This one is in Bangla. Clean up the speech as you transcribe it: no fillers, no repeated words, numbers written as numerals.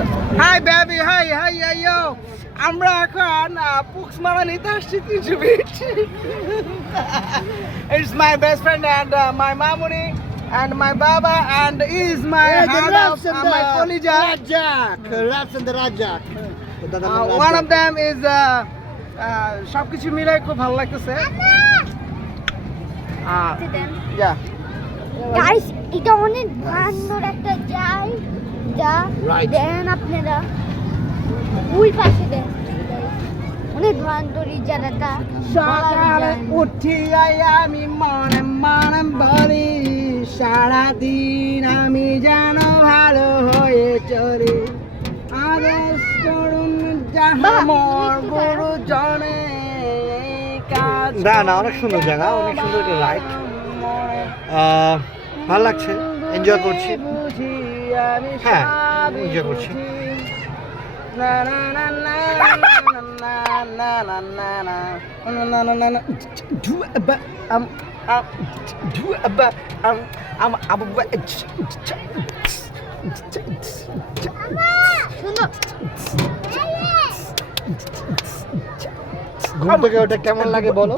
Hi baby, hi, yo. আমরা এখন পুক্স মারা নিতে আসছি 300 feet. It's my best friend and my mamuni and my baba and is my heart of my kolija. Raps and the Rajak. One of them is সবকিছু মিলে খুব ভালো লাগতেছে। Yeah. গাইস এটা অনেক ভয়ানক একটা জায়গা দেন আপনারা ওই পাশে দেন অনেক ভয়ানক এই জায়গাটা সকালে উঠি আমি মনে মনে বলি সারাদিন আমি যেন ভালো হয়ে চলি আদেশ করুন মোর গুরুজনে কাজ না অনেক সুন্দর জায়গা, অনেক সুন্দর একটা রাইড, ভালো লাগছে, এনজয় করছি। হ্যাঁ এনজয় করছি। ঘুম থেকে ওটা কেমন লাগে বলো?